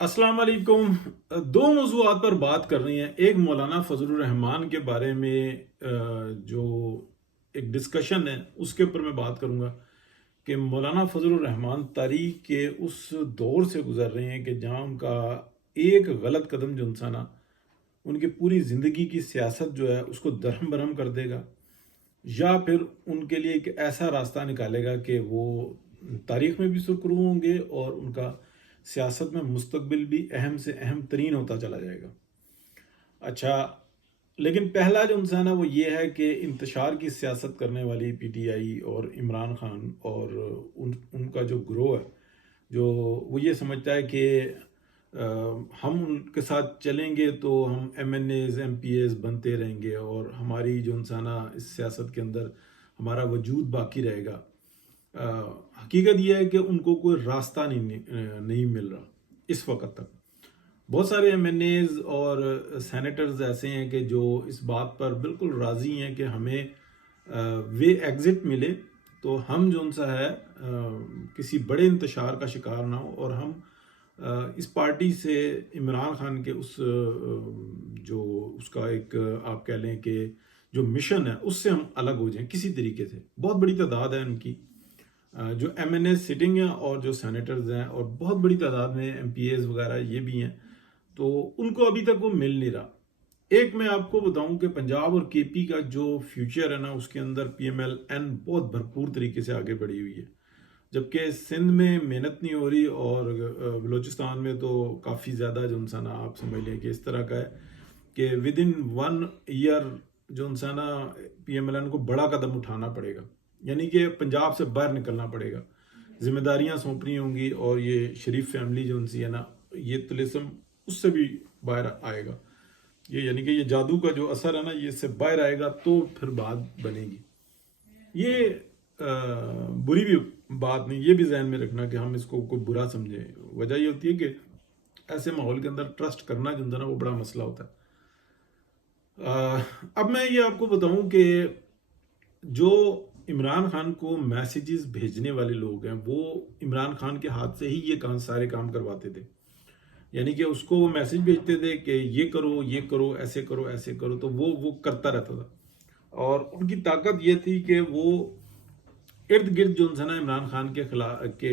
अस्सलाम वालेकुम। दो मौज़ूआत पर बात कर रही हैं। एक मौलाना फजलुर रहमान के बारे में जो एक डिस्कशन है उसके ऊपर मैं बात करूँगा कि मौलाना फजलुर रहमान तारीख़ के उस दौर से गुज़र रहे हैं कि जहाँ उनका एक गलत कदम जो इंसान उनकी पूरी ज़िंदगी की सियासत जो है उसको दरहम बरहम कर देगा, या फिर उनके लिए एक ऐसा रास्ता निकालेगा कि वो तारीख़ में भी सुरखरू होंगे और उनका सियासत में मुस्तकबिल भी अहम से अहम तरीन होता चला जाएगा। अच्छा, लेकिन पहला जो इंसान है वो ये है कि इंतशार की सियासत करने वाली पीटीआई और इमरान खान और उनका जो ग्रोह है, जो वो ये समझता है कि हम उनके साथ चलेंगे तो हम एमएनएज एमपीएज बनते रहेंगे और हमारी जो इंसाना इस सियासत के अंदर हमारा वजूद बाकी रहेगा। हकीकत यह है कि उनको कोई रास्ता नहीं मिल रहा इस वक्त तक। बहुत सारे एमएनएज और सेनेटर्स ऐसे हैं कि जो इस बात पर बिल्कुल राज़ी हैं कि हमें वे एग्ज़िट मिले तो हम जो सा है किसी बड़े इंतशार का शिकार ना हो और हम इस पार्टी से इमरान खान के उस जो उसका एक आप कह लें कि जो मिशन है उससे हम अलग हो जाएं किसी तरीके से। बहुत बड़ी तादाद है उनकी जो एमएनए सिटिंग है और जो सेनेटर्स हैं, और बहुत बड़ी तादाद में एमपीएज वगैरह ये भी हैं, तो उनको अभी तक वो मिल नहीं रहा। एक मैं आपको बताऊं कि पंजाब और केपी का जो फ्यूचर है ना उसके अंदर पीएमएल-एन बहुत भरपूर तरीके से आगे बढ़ी हुई है, जबकि सिंध में मेहनत नहीं हो रही और बलूचिस्तान में तो काफ़ी ज़्यादा जो इंसान आप समझ लें कि इस तरह का है कि विद इन 1 ईयर जो इंसान पीएमएल-एन को बड़ा कदम उठाना पड़ेगा, यानी कि पंजाब से बाहर निकलना पड़ेगा, जिम्मेदारियां सौंपनी होंगी और ये शरीफ फैमिली जो उनसी है ना ये तिलिस्म उससे भी बाहर आएगा। ये यानी कि ये जादू का जो असर है ना ये इससे बाहर आएगा तो फिर बात बनेगी। ये बुरी भी बात नहीं, ये भी जहन में रखना कि हम इसको कोई बुरा समझें। वजह ये होती है कि ऐसे माहौल के अंदर ट्रस्ट करना जो है ना वो बड़ा मसला होता है। अब मैं ये आपको बताऊं कि जो इमरान खान को मैसेजेस भेजने वाले लोग हैं वो इमरान खान के हाथ से ही ये सारे काम करवाते थे, यानी कि उसको वो मैसेज भेजते थे कि ये करो ऐसे करो ऐसे करो, तो वो करता रहता था। और उनकी ताकत ये थी कि वो इर्द गिर्द जो है ना इमरान खान के खिलाफ के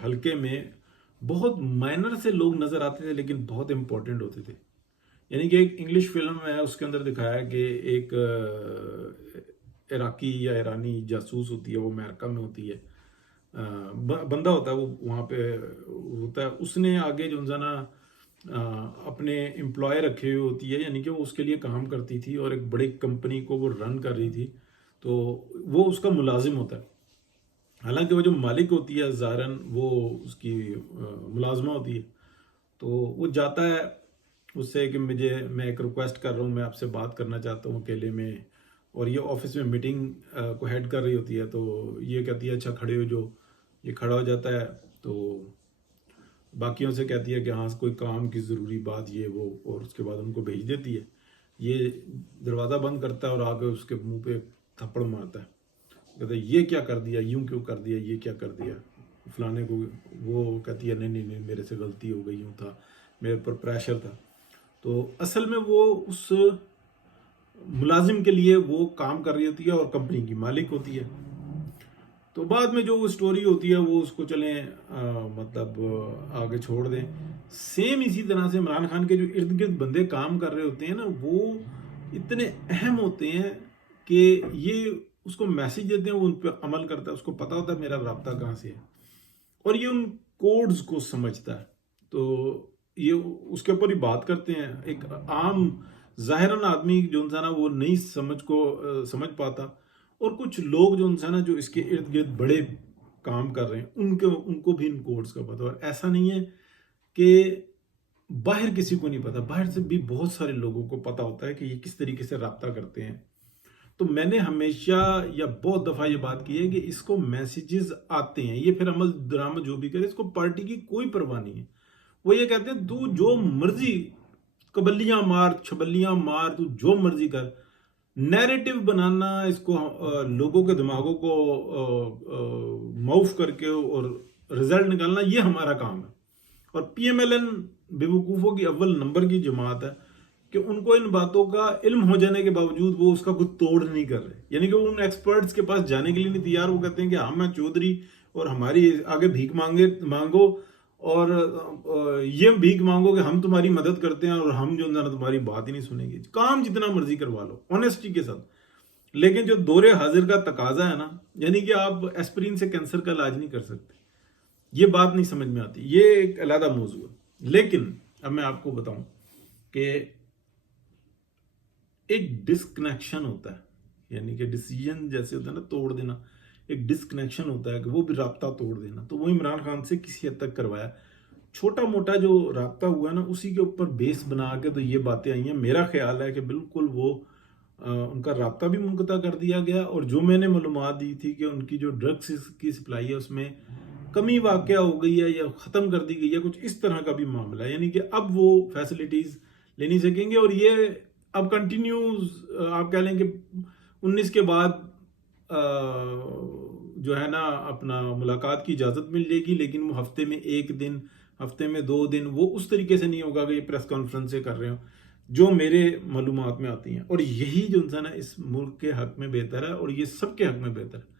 हल्के में बहुत माइनर से लोग नजर आते थे लेकिन बहुत इंपॉर्टेंट होते थे। यानी कि एक इंग्लिश फिल्म है उसके अंदर दिखाया कि एक इराकी या ईरानी जासूस होती है, वो अमेरिका में होती है, बंदा होता है वो वहाँ पे होता है, उसने आगे जो है ना अपने एम्प्लॉय रखे हुए होती है, यानी कि वो उसके लिए काम करती थी और एक बड़ी कंपनी को वो रन कर रही थी, तो वो उसका मुलाजिम होता है। हालांकि वो जो मालिक होती है ज़ाहिरन वो उसकी मुलाजमा होती है, तो वो जाता है उससे कि मैं एक रिक्वेस्ट कर रहा हूँ, मैं आपसे बात करना चाहता हूँ अकेले में, और ये ऑफिस में मीटिंग को हेड कर रही होती है, तो ये कहती है अच्छा खड़े हो, जो ये खड़ा हो जाता है तो बाकियों से कहती है कि हाँ कोई काम की ज़रूरी बात ये वो, और उसके बाद उनको भेज देती है। ये दरवाज़ा बंद करता है और आके उसके मुंह पे थप्पड़ मारता है, कहता है ये क्या कर दिया, यूं क्यों कर दिया, ये क्या कर दिया फलाने को। वो कहती है नहीं नहीं नहीं मेरे से गलती हो गई, यूं था, मेरे ऊपर प्रेशर था। तो असल में वो उस मुलाजिम के लिए वो काम कर रही होती है और कंपनी की मालिक होती है। तो बाद में जो स्टोरी होती है वो उसको चलें मतलब आगे छोड़ दें। सेम इसी तरह से इमरान खान के जो इर्द गिर्द बंदे काम कर रहे होते हैं ना वो इतने अहम होते हैं कि ये उसको मैसेज देते हैं, वो उन पर अमल करता है, उसको पता होता है मेरा राब्ता कहाँ से है, और ये उन कोड्स को समझता है, तो ये उसके ऊपर ही बात करते हैं। एक आम ज़ाहिरन आदमी जो इंसान है वो नहीं समझ पाता, और कुछ लोग जो इंसान है जो इसके इर्द गिर्द बड़े काम कर रहे हैं उनको भी इन कोड्स का पता। और ऐसा नहीं है कि बाहर किसी को नहीं पता, बाहर से भी बहुत सारे लोगों को पता होता है कि ये किस तरीके से रब्ता करते हैं। तो मैंने हमेशा या बहुत दफ़ा ये बात की है कि इसको मैसेजेस आते हैं, ये फिर अमल दरामद जो भी करे इसको पार्टी की कोई परवाह नहीं है। वो ये कहते हैं तू जो मर्जी कबल्लियां मार छबल्लियां मार, तू जो मर्जी कर, नैरेटिव बनाना इसको लोगों के दिमागों को माउफ करके और रिजल्ट निकालना ये हमारा काम है। और PMLN बेवकूफ़ों की अव्वल नंबर की जमात है कि उनको इन बातों का इल्म हो जाने के बावजूद वो उसका कुछ तोड़ नहीं कर रहे, यानी कि वो उन एक्सपर्ट्स के पास जाने के लिए नहीं तैयार। वो कहते हैं कि हम हैं चौधरी और हमारी आगे भीख मांगो और ये भीख मांगो कि हम तुम्हारी मदद करते हैं और हम जो है ना तुम्हारी बात ही नहीं सुनेंगे। काम जितना मर्जी करवा लो ऑनेस्टी के साथ, लेकिन जो दौरे हाजिर का तकाजा है ना, यानी कि आप एस्पिरिन से कैंसर का इलाज नहीं कर सकते, ये बात नहीं समझ में आती। ये एक अलग मौजू है। लेकिन अब मैं आपको बताऊं कि एक डिस्कनेक्शन होता है, यानी कि डिसीजन जैसे होता है ना तोड़ देना, एक डिस्कनेक्शन होता है कि वो भी राब्ता तोड़ देना। तो वो इमरान खान से किसी हद तक करवाया, छोटा मोटा जो राब्ता हुआ ना उसी के ऊपर बेस बना के तो ये बातें आई हैं। मेरा ख्याल है कि बिल्कुल वो उनका राब्ता भी मुनक़ता कर दिया गया, और जो मैंने मालूमात दी थी कि उनकी जो ड्रग्स की सप्लाई है उसमें कमी वाक़या हो गई है या ख़त्म कर दी गई है, कुछ इस तरह का भी मामला है। यानी कि अब वो फैसिलिटीज़ ले नहीं सकेंगे, और ये अब कंटिन्यूज आप कह लें कि 19 के बाद जो है ना अपना मुलाकात की इजाज़त मिल जाएगी, लेकिन वो हफ्ते में 1 दिन, हफ्ते में 2 दिन, वो उस तरीके से नहीं होगा कि ये प्रेस कॉन्फ्रेंस से कर रहे हो, जो मेरे मालूमात में आती हैं। और यही जो है ना इस मुल्क के हक में बेहतर है, और ये सबके हक में बेहतर है।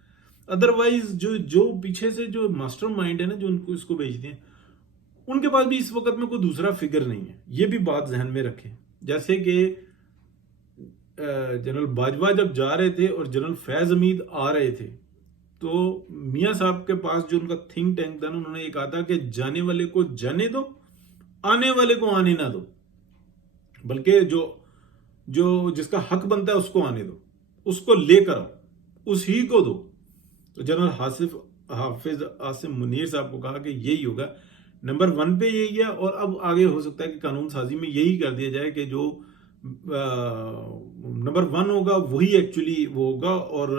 अदरवाइज जो जो पीछे से जो मास्टर माइंड है ना जो उनको इसको भेजते हैं, उनके पास भी इस वक्त में कोई दूसरा फिगर नहीं है। ये भी बात जहन में रखें। जैसे कि जनरल बाजवा जब जा रहे थे और जनरल फैज हमीद आ रहे थे, तो मियां साहब के पास जो उनका थिंक टैंक था ना, उन्होंने ये कहा था कि जाने वाले को जाने दो, आने वाले को आने ना दो, बल्कि जो जो जिसका हक बनता है उसको आने दो, उसको लेकर आओ, उसी को दो। तो जनरल हाफिज आसिम मुनीर साहब को कहा कि यही होगा, नंबर 1 पे यही है, और अब आगे हो सकता है कि कानून साजी में यही कर दिया जाए कि जो नंबर 1 होगा वही एक्चुअली वो होगा। और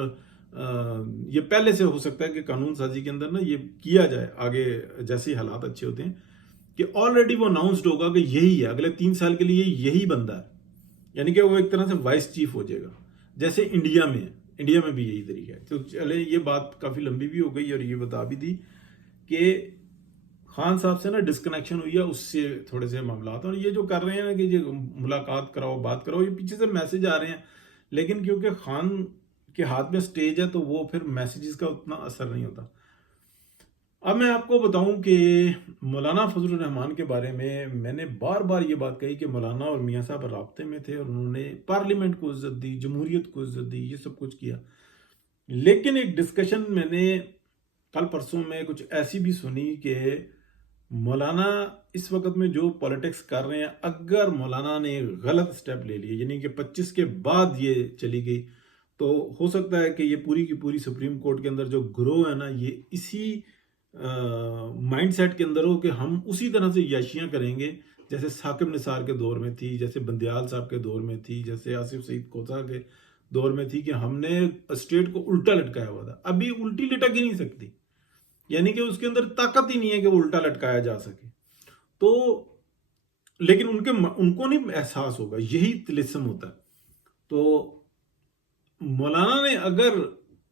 ये पहले से हो सकता है कि कानून साजी के अंदर ना ये किया जाए आगे जैसे ही हालात अच्छे होते हैं, कि ऑलरेडी वो अनाउंसड होगा कि यही है, अगले 3 साल के लिए यही बंदा है, यानी कि वो एक तरह से वाइस चीफ हो जाएगा, जैसे इंडिया में है। इंडिया में भी यही तरीका है। तो चले, ये बात काफ़ी लंबी भी हो गई और ये बता भी दी कि खान साहब से ना डिस्कनेक्शन हुई है, उससे थोड़े से मामला। और ये जो कर रहे हैं ना कि ये मुलाकात कराओ, बात कराओ, ये पीछे से मैसेज आ रहे हैं, लेकिन क्योंकि खान के हाथ में स्टेज है तो वो फिर मैसेजेस का उतना असर नहीं होता। अब मैं आपको बताऊं कि मौलाना फजलुर रहमान के बारे में मैंने बार बार ये बात कही कि मौलाना और मियाँ साहब राब्ते में थे और उन्होंने पार्लियामेंट को इज्जत दी, जमहूरियत को इज्जत दी, ये सब कुछ किया। लेकिन एक डिस्कशन मैंने कल परसों में कुछ ऐसी भी सुनी कि मौलाना इस वक्त में जो पॉलिटिक्स कर रहे हैं, अगर मौलाना ने गलत स्टेप ले लिए, यानी कि 25 के बाद ये चली गई, तो हो सकता है कि ये पूरी की पूरी सुप्रीम कोर्ट के अंदर जो ग्रोह है ना, ये इसी माइंडसेट के अंदर हो कि हम उसी तरह से याशियां करेंगे जैसे साकिब निसार के दौर में थी, जैसे बंदयाल साहब के दौर में थी, जैसे आसिफ सईद कोसा के दौर में थी, कि हमने स्टेट को उल्टा लटकाया हुआ था। अभी उल्टी लटक ही नहीं सकती, यानी कि उसके अंदर ताकत ही नहीं है कि वो उल्टा लटकाया जा सके। तो लेकिन उनको नहीं एहसास होगा, यही तिलिस्म होता है। तो मौलाना ने अगर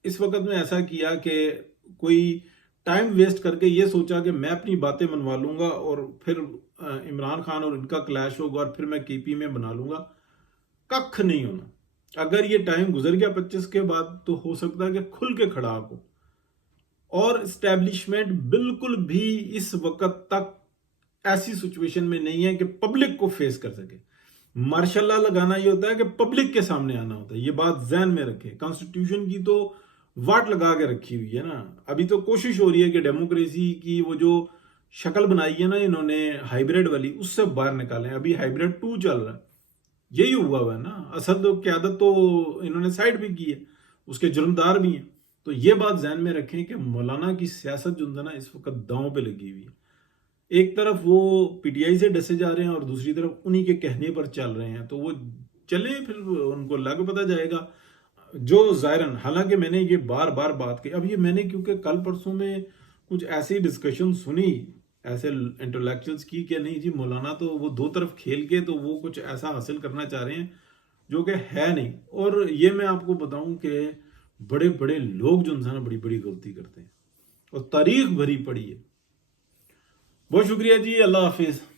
इस वक्त में ऐसा किया कि कोई टाइम वेस्ट करके ये सोचा कि मैं अपनी बातें मनवा लूंगा और फिर इमरान खान और इनका क्लैश होगा और फिर मैं केपी में बना लूंगा, कख नहीं होना। अगर ये टाइम गुजर गया 25 के बाद, तो हो सकता है कि खुल के खड़ा हो। और एस्टेब्लिशमेंट बिल्कुल भी इस वक्त तक ऐसी सिचुएशन में नहीं है कि पब्लिक को फेस कर सके। मार्शल लगाना ये होता है कि पब्लिक के सामने आना होता है, ये बात ज़हन में रखे। कॉन्स्टिट्यूशन की तो वाट लगा के रखी हुई है ना। अभी तो कोशिश हो रही है कि डेमोक्रेसी की वो जो शक्ल बनाई है ना इन्होंने हाइब्रिड वाली, उससे बाहर निकालें। अभी हाइब्रिड 2 चल रहा है, यही हुआ है ना। असद क़यादत तो इन्होंने साइड भी की है, उसके जुर्मदार भी हैं। तो ये बात ध्यान में रखें कि मौलाना की सियासत जो है ना इस वक्त दांव पे लगी हुई है। एक तरफ वो पीटीआई से डसे जा रहे हैं और दूसरी तरफ उन्हीं के कहने पर चल रहे हैं, तो वो चले, फिर उनको लग पता जाएगा जो ज़ाहिरन। हालांकि मैंने ये बार बार बात की, अब ये मैंने क्योंकि कल परसों में कुछ ऐसी डिस्कशन सुनी ऐसे इंटेलेक्चुअल्स की कि नहीं जी, मौलाना तो वो दो तरफ खेल के तो वो कुछ ऐसा हासिल करना चाह रहे हैं जो कि है नहीं। और ये मैं आपको बताऊं कि बड़े बड़े लोग जो ना बड़ी बड़ी गलती करते हैं और तारीख भरी पड़ी है। بہت شکریہ جی، اللہ حافظ.